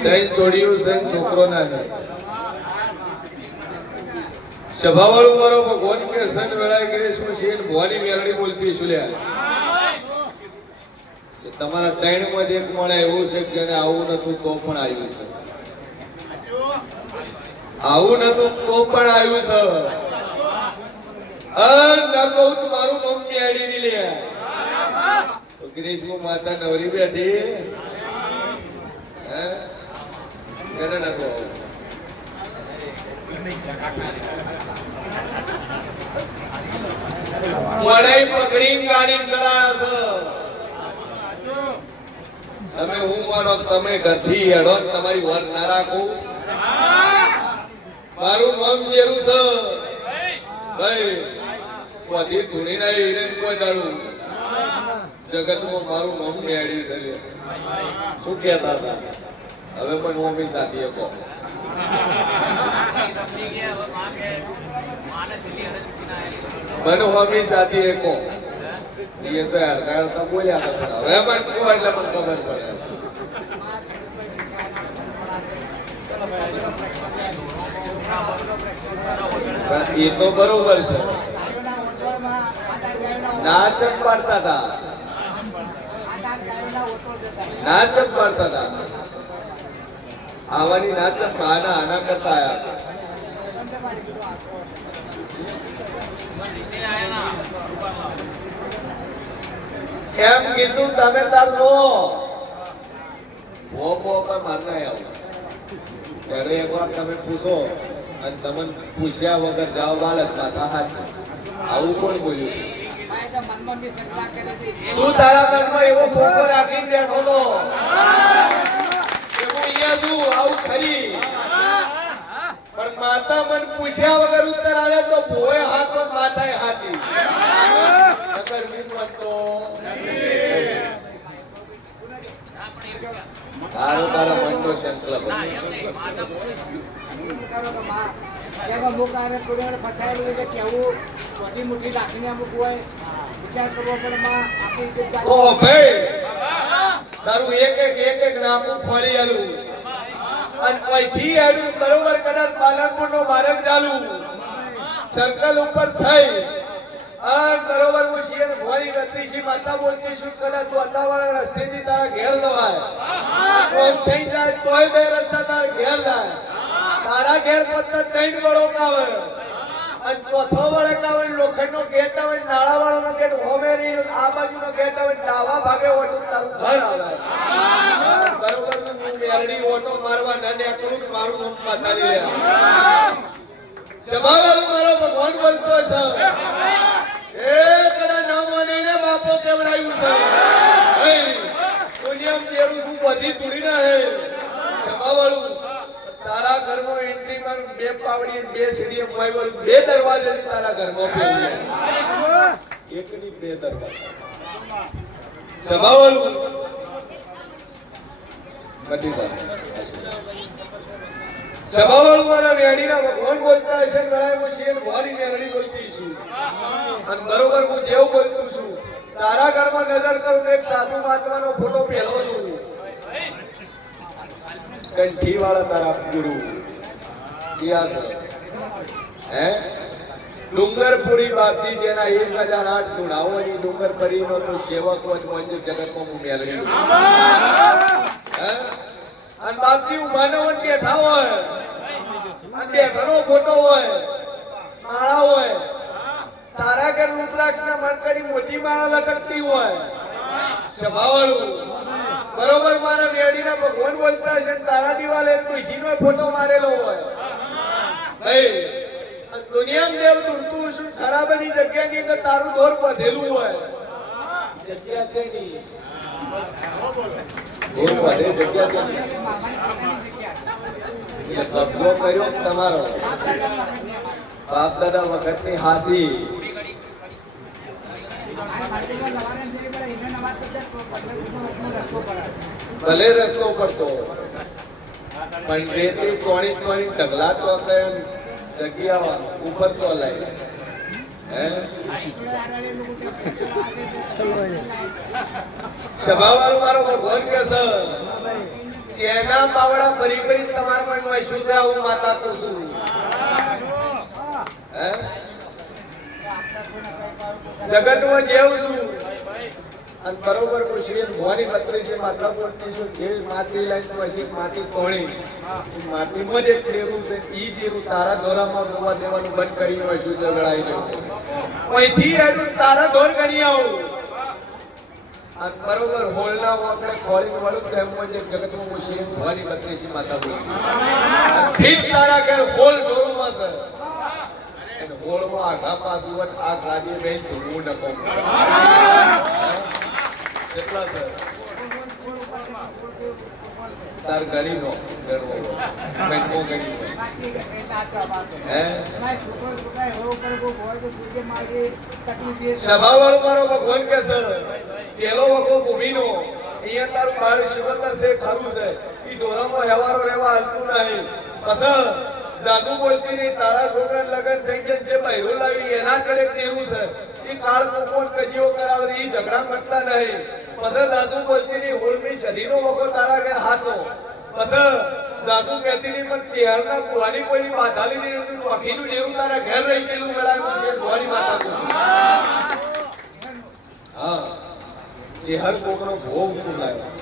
ત્રણ છોડીયું છે છોકરો ના છે સભાવાળું મારો ભગવાન કે સન વેળાએ કરે શું છે ભવાની મેરડી બોલતી છું લ્યા તમારા ત્રણ માં એક મળે એવું છે કે જેને આવું નતું તો પણ આવ્યું છે આવું નતું તો પણ આવ્યું છે મારું નામ મેળી ની લે ગ્રીષ્મ માતા નવરી બેઠી કેને નકો વડાઈ પકડી ગાડી ચડાયા છે તમે હું માનો તમે ઘરથી હેડો તમારી વર ના રાખો મારું નામ જેરું છે ભાઈ બધી ધૂણી ના હિરેન કોઈ દાડું જગતમાં મારું નામ મેળી છે શું કહેતા હતા હવે પણ મમ્મી સાથે કહો મને મમ્મી સાથે કહો એ તો હડકા બોલ્યા હતા હવે પણ કહો એટલે મને ખબર પડે પણ એ તો બરોબર છે નાચ પાડતા હતા નાચ પાડતા હતા આવાની નાચ આના આના કરતા આયા કેમ કીધું તમે તાર લો ભો પર મારના આવો ત્યારે એક વાર તમે પૂછો અને તમને પૂછ્યા વગર જવાબ આલે માથા હાથ આવું કોણ બોલ્યું તું તારા મનમાં એવો ફોકો રાખીને બેઠો તો આવું ખરી પણ માતા મન પૂછ્યા વગર ઉત્તર આવે તો ભોય હાથો માથાએ હાચી અગર વિનવંતો તારા મનનો સંકલ્પ તારું એક નામું ખોલી આલું અને અહીંથી આડું બરોબર કદાચ પાલનપુર નો માર્ગ ચાલુ સર્કલ ઉપર થઈ બરોબર હું શિયર ભોરી રત્રીસી માતા બોલતી છું કદાચ વાતાવરણ રસ્તેથી તારા ઘેર લવાય થઈ જાય તોય બે રસ્તા તારા ઘેર જાય તારા ઘેર પત્તા ત્રણ વળો કાવે અને ચોથો વળે કાવે લોખંડ નો ગેટ આવે નાળા વાળો નો ગેટ હોમેરી આ બાજુ નો ગેટ આવે ડાવા ભાગે ઓટું તારું ઘર આવે બરોબર મેરડી ઓટો મારવા ના એકલું મારું નામ માતારી લે સભાવાળું મારો ભગવાન બોલતો છે એકડા નામ ને બાપો કેવડાયું છે દુનિયામાં જેવું શું બધી તૂડી ના હે સભાવાળું તારા ઘરમાં એન્ટ્રી માં બે પાવડી બે સીડી મોઈવલ બે દરવાજે તારા ઘરમાં પેલી એકની બે દરવાજા સભાવાળું બધી વાત સભાવાળું મારા વેડીના ભગવાન બોલતા હશે ગળામાં શેર ભરી મેરડી બોલતી છું અને બરોબર હું જેવું બોલતું છું તારા ઘરમાં નજર કરું એક સાધુ મહાત્માનો ફોટો પહેલો છું કંઠી વાળા તારા ગુરુ હે ડુંગરપુરી બાપજી જેના 1008 ધુણાઓની ડુંગરપરી નો તો સેવક હોય જગતમાં હું મેળવી અને બાપજી ઉભાનો બેઠા હોય અને બેઠાનો ફોટો હોય માળા હોય તારા ઘર રુદ્રાક્ષ ના મણકડી મોટી માળા લટકતી હોય સભાવાળું બરોબર મારા વેડીના ભગવાન બોલતા છે તારા દિવાલે તુલસીનો ફોટો મારેલો હોય ભાઈ દુનિયામાં દેવ દુરતું શું ખરાબની જગ્યાની અંદર તારું દોર બધેલું હોય જગ્યા છે ની દોર બધે જગ્યા છે એટલે કબજો કર્યો તમારો બાપ દાદા વખતની હાસી ભલે રસ્તો પડતો પણ રેતી કોણી ઢગલા તો જગ્યા ઉપર તો લઈ સભાવાળો મારો ભગવાન કે છે ચેના પાવડા ભરી ભરી તમારા મનમાં શું છે આવું માતા તો શું જગતમાં જેવું છું અને બરોબર પૂછીએ ભવાની બત્રીસે માતા બોલતી છું જે માટી લાઈન પછી માટી તોડી માટીમાં જ એક દેવું છે ઈ દેવું તારા દોરામાં રોવા દેવાનું બંધ કરીને હોય શું છે લડાઈ અહીંથી એનું તારા દોર ગણી આવું અને બરોબર હોલના આપણે ખોળી વાળું તેમમાં જે જગતમાં પૂછીએ ભવાની બત્રીસે માતા બોલતી ઠીક તારા ઘેર હોલ દોરમાં છે હોળમાં આઘા પાસું આ ગાડી બેન હું નકો કેટલા છે તાર ગરીનો ગણવો મેંકો ગણી સભાવાળો મારો ભગવાન કે છે પેલો વખો ભૂમિનો અહીંયા તારું બાળ શિવતર છે ખરું છે ઈ દોરામાં હેવારો રહેવા હાલતું નહીં પછી જાદુ બોલતી નહીં તારા છોકરાને લગન થઈ જાય જે બૈરો લાવી એના ચડે કેવું છે ઈ કાળ કોકોન કજીઓ કરાવે ઈ ઝઘડા કરતા નહીં પછી જાદુ બોલતી નહીં હોળમી શરીનો વખો તારા ઘેર હાથો પછી જાદુ કહેતી નહીં પણ ચેહરના કુવાની કોઈની બાધા લીધી એનું ચોખીનું ડેરું તારા ઘેર રહી ગયેલું મેળાવ્યું છે કુવાની માતા બોલી હા ચેહર કોકનો ભોગ તું લાવ્યો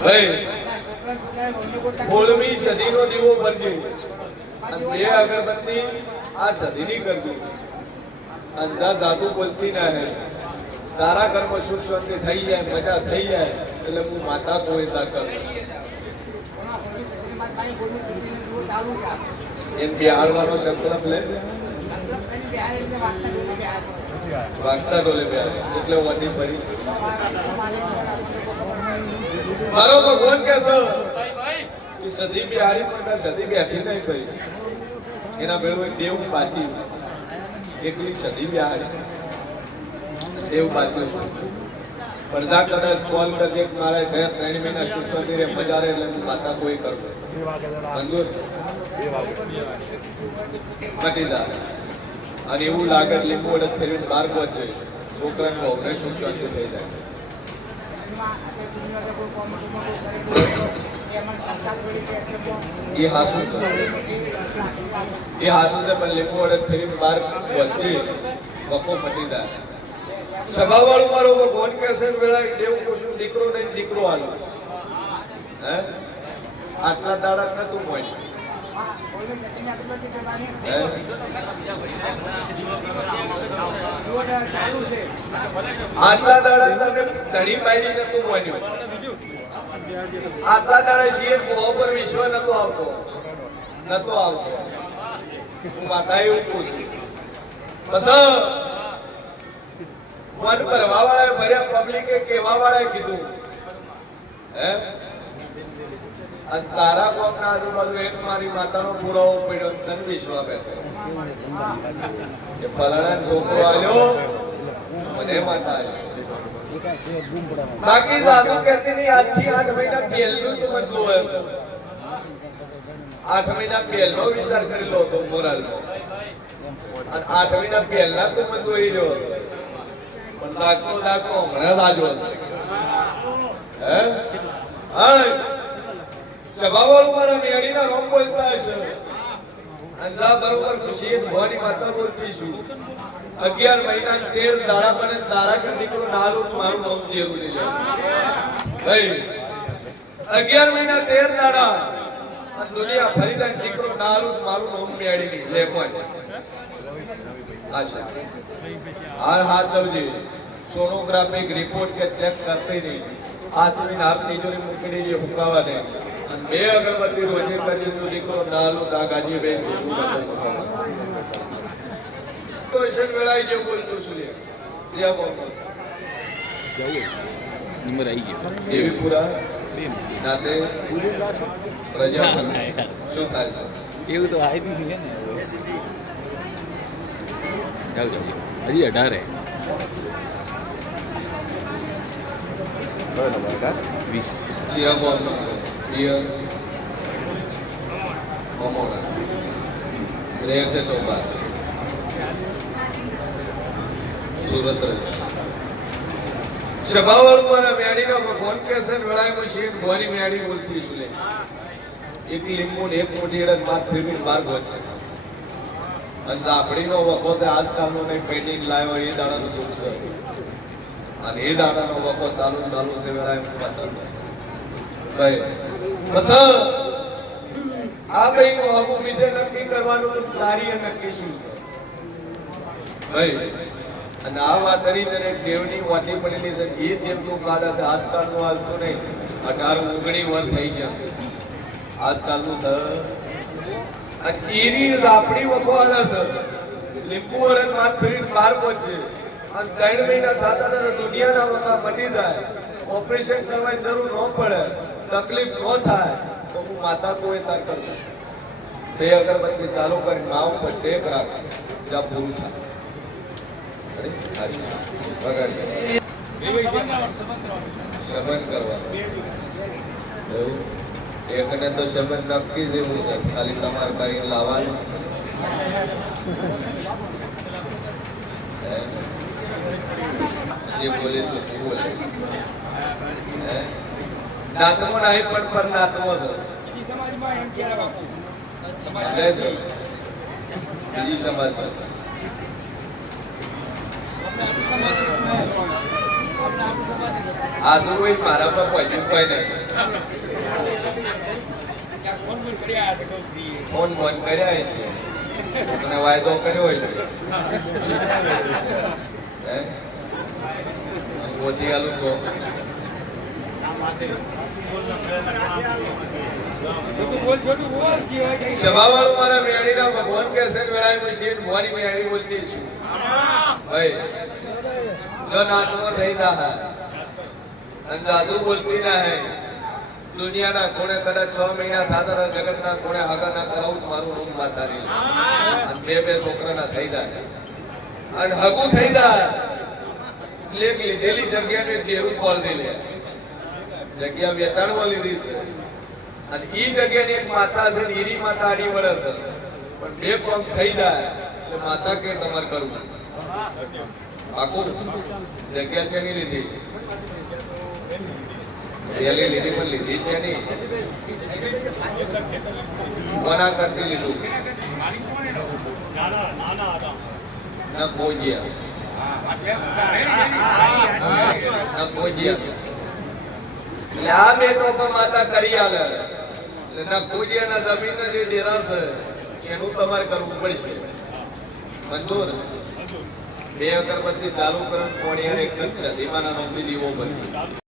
ભાઈ સોળમી સદીનો દીવો ભરજો અને બે અગરબત્તી આ સદીની કરજો અંજા જાદુ બોલતી ના હે તારા ઘરમાં સુખ શાંતિ થઈ જાય મજા થઈ જાય એટલે હું માતા કોઈ તાકર એમ બિહારવાનો સંકલ્પ લે વાગતા ડોલે બે એટલે વડી ફરી મારો ભગવાન કે છે કે સદી બિહારી પણ સદી બેઠી નહીં કરી એના ભેળો એક દેવ પાછી એકલી સદી બિહારી દેવ પાછી પડદા કદાચ કોલ કરજે મારા ગયા 3 મહિના સુખ શાંતિ રે મજા રે એટલે હું માતા કોઈ કરતો મંજૂર મટી જાય અને એવું લાગે લીંબુ અડદ ફેરવીને બહાર પહોંચે છોકરાને બહુને સુખ શાંતિ થઈ જાય એ હાસુ છે પણ લીંબુ અડદ ફેરીને બહાર પહોંચે વખો મટી જાય સભાવાળું મારો ભગવાન કે છે વેળા દેવું કશું દીકરો નહીં દીકરો આલો હે આટલા દાડા નતું હોય આટલા દાડા તમે ધણી પાડી નતું માન્યું આટલા દાડા શિયર મોહ પર વિશ્વ નતો આવતો હું માતા એવું પૂછું બસ મન ભરવા વાળાએ ભર્યા પબ્લિકે કેવા વાળાએ કીધું હે તારા કોક ના આજુબાજુ એક મારી માતાનો પુરાવો પડ્યો તને વિશ્વા બેઠો કે ફલાણા છોકરો આવ્યો મને માતા આવ્યો બાકી સાધુ કહેતી નહીં આજથી 8 મહિના પહેલનું તો બધું હોય 8 મહિના પહેલનો વિચાર કરેલો હતો મોરાલનો અને 8 મહિના પહેલા તો બધું જોઈ રહ્યો હતો પણ દાખલો હમણાં લાગ્યો હે હા સભાવાળું મારા મેળીના રોમ બોલતા હશે અંજા બરોબર ખુશી ભવાની માતા બોલતી છું 11 મહિના 13 દાડા પર તારા ઘર નીકળો નાલું મારું નામ દેવું લઈ લે ભાઈ 11 મહિના 13 દાડા અને દુનિયા ફરીદાન નીકળો નાલું મારું નામ મેળી લે પણ આશા હાર હાથ ચવજી સોનોગ્રાફિક રિપોર્ટ કે ચેક કરતી નહીં આચમીન હાથ તિજોરી મૂકી જે હુકાવા દે બે અગરબત્તી રોજે કરી તો દીકરો નાલો દાગાજી બેન તો એશન વેળાઈ જે બોલતો છું લે જે બોલતો નંબર આવી ગયો એવી પૂરા નાતે પ્રજા શું થાય છે એવું તો આવી નહીં ને જાવ જાવ હજી 18 20 જે બોલતો છું યર મોમોના રહેશે ચોપાર સુરત રહેશે સભાવાળું મારા મેડીનો ભગવાન કેસે વડાય શેઠ ભવાની મેડી બોલતી છું લે એક લીંબુ ને એક મોટી એડત બાદ ફેરવી બાર ગોત અને ઝાપડીનો વખો તે આજકાલનો નહીં પેન્ડિંગ લાવ્યો એ દાડાનો દુઃખ છે અને એ દાડાનો વખો ચાલુ ચાલુ છે વેળાએ ભાઈ બસ આ ભાઈનું હમું બીજે નક્કી કરવાનું તો તારી નક્કી શું છે ભાઈ અને આ વાત દરેક દેવની વાટી પડેલી છે એ દેવનું કાઢા છે આજકાલનું હાલતું નહીં 18-19 વર્ષ થઈ ગયા છે આજકાલનું સર ઈરી આપણી વખો આલા સર લીંબુ વળન માર ફેરી બાર પહોંચે અને 3 મહિના થતા તો દુનિયાના વખા મટી જાય ઓપરેશન કરવાની જરૂર ન પડે તકલીફ ન થાય તો હું માતા કોઈ તાર કરતો બે અગરબત્તી ચાલુ કરી મા ઉપર ટેક રાખ જ્યાં પૂરું થાય શબન કરવાનું એકને તો શબન નક્કી જ એવું છે ખાલી તમારે કઈ લાવવાનું જે બોલે તો બોલે નાતમો નહીં પણ પર નાતમો છે બીજી સમાજ પાસે આ શું મારા પર પહોંચ્યું કોઈ નહીં ફોન બંધ કર્યા છે તને વાયદો કર્યો હોય છે મોતી આલુ તો સભાવાળું મારા મેળીના ભગવાન કેસે વેળાએ શેઠ ભવાની મેળી બોલતી છું ભાઈ જો નાતમાં થઈ ના હે અને જાદુ બોલતી ના હે દુનિયાના કોણે કદાચ 6 મહિના થતા જગતના કોણે આગળ ના કરાવું મારું રૂમ માતારી અને બે છોકરાના થઈ જાય અને હગું થઈ જાય લેખ લીધેલી જગ્યાને ડેરું ખોલ દે લે જગ્યા વેચાણવા લીધી છે અને ઈ જગ્યાની એક માતા છે ઈરી માતા આડી વળે છે પણ બે પગ થઈ જાય એટલે માતા કે તમારે કરવું આખું જગ્યા છે નહીં લીધી રેલી લીધી પણ લીધી છે નહીં કોના કરતી લીધું ના કોઈ ગયા એટલે આ બે ટોપા માતા કરી આલે ના ખોજિયા ના જમીન જે ડેરા છે એનું તમારે કરવું પડશે મંજૂર બે અગરબત્તી ચાલુ કરો કોણિયાર એક જ છે ધીમાના નોંધી દીવો બની